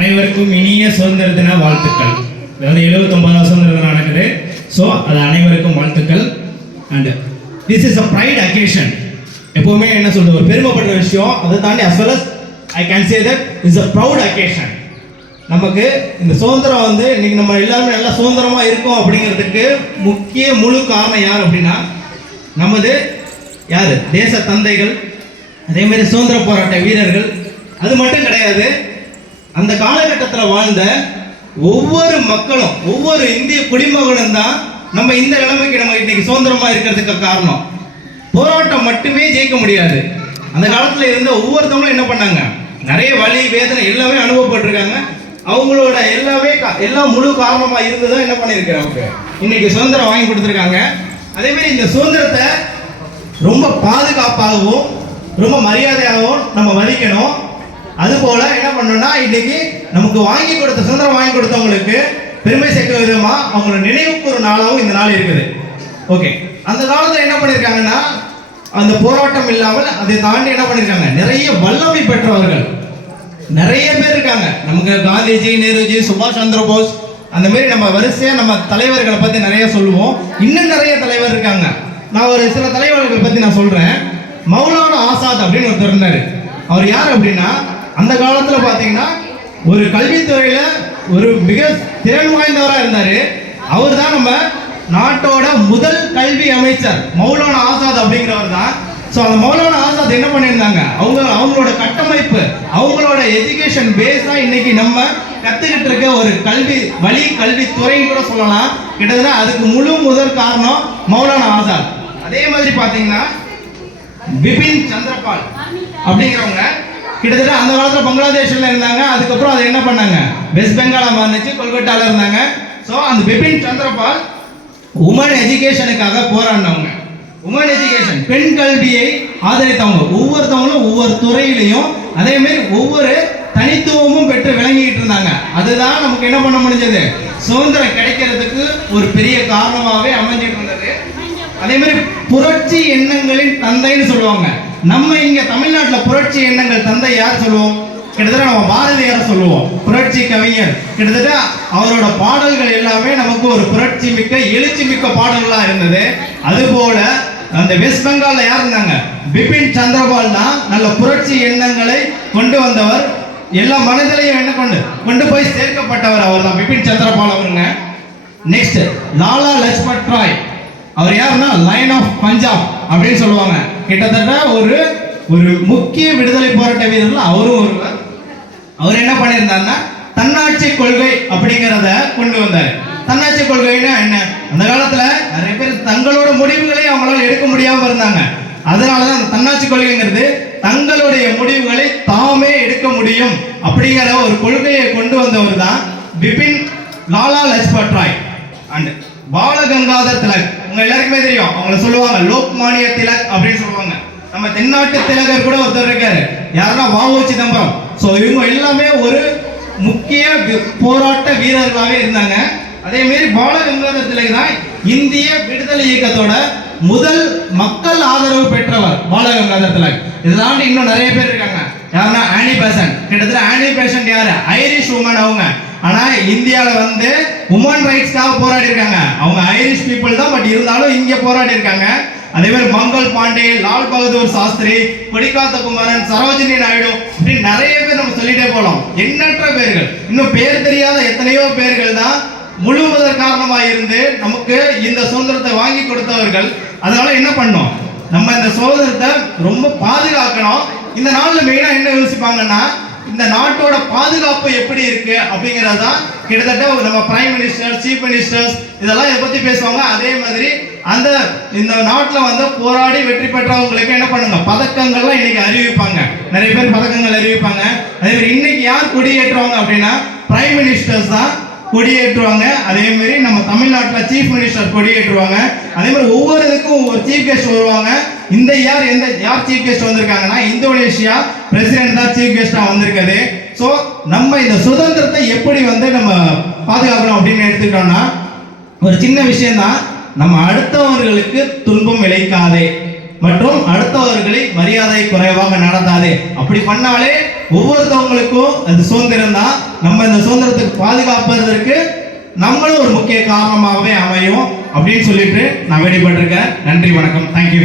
அனைவருக்கும் இனிய சுதந்திர தின வாழ்த்துக்கள். அதாவது 79வது சுதந்திர தினம் நடக்குது. ஸோ அது அனைவருக்கும் வாழ்த்துக்கள். And this is a fried occasion. எப்பவுமே என்ன சொல்றது, ஒரு பெருமைப்படுற விஷயம். அதை தாண்டி as well as I can say that is a proud occasion. நமக்கு இந்த சுதந்திரம் வந்து இன்னைக்கு நம்ம எல்லாருமே நல்லா சுதந்திரமா இருக்கோம் அப்படிங்கிறதுக்கு முக்கிய முழு காரணம் யார் அப்படின்னா நமது யாரு தேச தந்தைகள், அதே மாதிரி சுதந்திர போராட்ட வீரர்கள். அது மட்டும் கிடையாது, அந்த காலகட்டத்தில் வாழ்ந்த ஒவ்வொரு மக்களும், ஒவ்வொரு இந்திய குடிமகனும் தான் நம்ம இந்த நிலைமைக்கு நம்ம இன்னைக்கு சுதந்திரமா இருக்கிறதுக்கு காரணம். போராட்டம் மட்டுமே ஜெயிக்க முடியாது. அந்த காலத்துல இருந்த ஒவ்வொருத்தவங்களும் என்ன பண்ணாங்க, நிறைய வலி வேதனை எல்லாமே அனுபவப்பட்டிருக்காங்க. அவங்களோட எல்லாம் முழு காரணமா இருந்துதான் என்ன பண்ணிருக்கிறாங்க இன்னைக்கு சுதந்திரம் வாங்கி கொடுத்துருக்காங்க. அதே மாதிரி இந்த சுதந்திரத்தை ரொம்ப பாதுகாப்பாகவும் ரொம்ப மரியாதையாகவும் நம்ம மதிக்கணும். அது போல என்ன பண்ணணும்னா இன்னைக்கு நமக்கு வாங்கி கொடுத்த சுதந்திரம் வாங்கி கொடுத்தவங்களுக்கு பெருமை சேர்க்க விதமா அவங்களோட நினைவுக்கு ஒரு நாளாகவும் இந்த நாள் இருக்குது. ஓகே, அந்த காலத்துல என்ன பண்ணிருக்காங்கன்னா அந்த போராட்டம் இல்லாமல் அதை தாண்டி என்ன பண்ணிருக்காங்க, நிறைய வல்லமை பெற்றவர்கள் நிறைய பேர் இருக்காங்க. நமக்கு காந்திஜி, நேருஜி, சுபாஷ் சந்திர போஸ், அந்த மாதிரி நம்ம வரிசையா நம்ம தலைவர்களை பத்தி நிறைய சொல்லுவோம். இன்னும் நிறைய தலைவர் இருக்காங்க. நான் ஒரு சில தலைவர்கள் பத்தி நான் சொல்றேன். மௌலானா ஆசாத் அப்படின்னு ஒருத்தர் இருந்தாரு. அவர் யார் அப்படின்னா அந்த காலத்துல பாத்தீங்கன்னா ஒரு கல்வித்துறையில ஒரு மிக திறன் வாய்ந்தவரா இருந்தாரு. அவர் தான் நம்ம நாட்டோட முதல் கல்வி அமைச்சர் மௌலானா ஆசாத் அப்படிங்கிறவர் தான். ஸோ அந்த மௌலானா ஆசாத் என்ன பண்ணியிருந்தாங்க, அவங்களோட கட்டமைப்பு, அவங்களோட எஜுகேஷன் பேஸ் தான் இன்னைக்கு நம்ம கத்துக்கிட்டு இருக்க ஒரு கல்வித்துறைன்னு கூட சொல்லலாம். கிட்டத்தட்ட அதுக்கு முழு முதல் காரணம் மௌலானா ஆசாத். அதே மாதிரி பாத்தீங்கன்னா பிபின் சந்திரபால் அப்படிங்கிறவங்க கிட்டத்தட்ட அந்த காலத்துல பங்களாதேஷ்ல இருந்தாங்க. அதுக்கப்புறம் அதை என்ன பண்ணாங்க, வெஸ்ட் பெங்காலா மாறிச்சு, கொல்கட்டால இருந்தாங்க. ஸோ அந்த பிபின் சந்திரபால் உமன் எஜுகேஷனுக்காக போராடினவங்க. உமன் எஜுகேஷன், பெண் கல்வியை ஆதரித்தவங்க. ஒவ்வொருத்தவங்களும் ஒவ்வொரு துறையிலையும் அதே மாதிரி ஒவ்வொரு தனித்துவமும் பெற்று விளங்கிட்டு இருந்தாங்க. அதுதான் நமக்கு என்ன பண்ண முடிஞ்சது, சுதந்திரம் கிடைக்கிறதுக்கு ஒரு பெரிய காரணமாகவே அமைஞ்சிட்டு இருந்தது. அதே மாதிரி புரட்சி எண்ணங்களின் தந்தைன்னு சொல்லுவாங்க. நம்ம இங்க தமிழ்நாட்டில் புரட்சி எண்ணங்கள் தந்தை யார் சொல்லுவோம், கிட்டத்தட்ட நம்ம பாரதியாரை சொல்லுவோம், புரட்சி கவிஞர். கிட்டத்தட்ட அவரோட பாடல்கள் எல்லாமே நமக்கு ஒரு புரட்சி மிக்க எழுச்சி மிக்க பாடல்களா இருந்தது. அதுபோல அந்த வெஸ்ட் பெங்கால்ல யார் இருந்தாங்க, பிபின் சந்திரபால் தான் நல்ல புரட்சி எண்ணங்களை கொண்டு வந்தவர். எல்லா மனதிலையும் என்ன கொண்டு போய் சேர்க்கப்பட்டவர் அவர் தான் பிபின் சந்திரபால் அவருங்க. நெக்ஸ்ட் லாலா லஜ்பத் ராய். அவர் யாருன்னா லைன் ஆஃப் பஞ்சாப் அப்படின்னு சொல்லுவாங்க. கிட்டத்தட்ட ஒரு முக்கிய விடுதலை போராட்ட வீரர்கள் அவரும் ஒருவர். அவர் என்ன பண்ணியிருந்தாருன்னா தன்னாட்சி கொள்கை அப்படிங்கிறத கொண்டு வந்தார். தன்னாட்சி கொள்கைன்னா என்ன, அந்த காலத்துல நிறைய பேர் தங்களோட முடிவுகளை அவங்களால எடுக்க முடியாம இருந்தாங்க. அதனாலதான் அந்த தன்னாட்சி கொள்கைங்கிறது தங்களுடைய முடிவுகளை தாமே எடுக்க முடியும் அப்படிங்கிற ஒரு கொள்கையை கொண்டு வந்தவர் தான் பிபின் லாலா லஜ்பத் ராய். அண்ட் பால கங்காதர் திலக், உங்க எல்லாருக்குமே தெரியும், அவங்கள சொல்லுவாங்க லோக்மானிய திலக் அப்படின்னு சொல்லுவாங்க. நம்ம தென்னாட்டு திலகர் கூட ஒருத்தர் இருக்காரு, யாருன்னா வ.உ. சிதம்பரம். ஸோ இவங்க எல்லாமே ஒரு முக்கிய போராட்ட வீரர்களாகவே இருந்தாங்க. அதே மாதிரி பால கங்காதர் திலக் தான் இந்திய விடுதலை இயக்கத்தோட முதல் மக்கள் ஆதரவு பெற்றவர் பால கங்காதர் திலக். இதை தாண்டி இன்னும் நிறைய பேர் இருக்காங்க. யாருன்னா ஆனி பெசன்ட். கிட்டத்தட்ட ஆனி பெசன்ட் யாரு, ஐரிஷ் உமன் அவங்க. ஆனா இந்தியாவில் வந்து உமன் ரைட்ஸ்க்காக போராடி இருக்காங்க. அவங்க ஐரிஷ் பீப்புள் தான், பட் இருந்தாலும் இங்க போராடி இருக்காங்க. அதே மாதிரி மங்கள் பாண்டே, லால் பகதூர் சாஸ்திரி, கொடிக்காத்த குமாரன், சரோஜினி நாயுடு, இப்படி நிறைய பேர் நம்ம சொல்லிட்டே போலாம். எண்ணற்ற பேர்கள், இன்னும் பேர் தெரியாத எத்தனையோ பேர்கள் தான் முழு முதல் காரணமாக இருந்து நமக்கு இந்த சுதந்திரத்தை வாங்கி கொடுத்தவர்கள். அதனால என்ன பண்ணோம், நம்ம இந்த சுதந்திரத்தை ரொம்ப பாதுகாக்கணும். இந்த நாள்ல மெயினா என்ன யோசிப்பாங்கன்னா இந்த நாட்டோட பாதுகாப்பு எப்படி இருக்கு அப்படிங்கிறது தான். கிட்டத்தட்ட நம்ம பிரைம் மினிஸ்டர், சீஃப் மினிஸ்டர்ஸ் இதெல்லாம் இதை பத்தி பேசுவாங்க. அதே மாதிரி இந்த நாட்டில் வந்து போராடி வெற்றி பெற்றவங்களுக்கு என்ன பண்ணுங்க, பதக்கங்கள்லாம் இன்னைக்கு அறிவிப்பாங்க. நிறைய பேர் பதக்கங்கள் அறிவிப்பாங்க. அதே மாதிரி இன்னைக்கு யார் கொடியேற்றுவாங்க அப்படின்னா பிரைம் மினிஸ்டர்ஸ் தான் கொடியேற்றுவாங்க. அதே மாதிரி நம்ம தமிழ்நாட்டில் சீஃப் மினிஸ்டர் கொடியேற்றுவாங்க. அதே மாதிரி ஒவ்வொரு இதுக்கும் ஒரு சீஃப் கெஸ்ட் வருவாங்க. இந்த யார் சீஃப் கெஸ்ட் வந்திருக்காங்கன்னா இந்தோனேஷியா பிரசிடென்ட் தான் சீஃப் கெஸ்டா வந்திருக்குது. ஸோ நம்ம இந்த சுதந்திரத்தை எப்படி வந்து நம்ம பாதுகாக்கணும் அப்படின்னு எடுத்துக்கிட்டோம்னா ஒரு சின்ன விஷயம் தான், நம்ம அடுத்தவர்களுக்கு துன்பம் விளைக்காதே மற்றும் அடுத்தவர்களை மரியாதை குறைவாக நடத்தாதே. அப்படி பண்ணாலே ஒவ்வொருத்தவங்களுக்கும் அது சுதந்திரம் தான். நம்ம இந்த சுதந்திரத்துக்கு பாதுகாப்பதற்கு நம்மளும் ஒரு முக்கிய காரணமாகவே அமையும் அப்படின்னு சொல்லிட்டு நான் வெளிப்பட்டிருக்கேன். நன்றி, வணக்கம், தேங்க்யூ.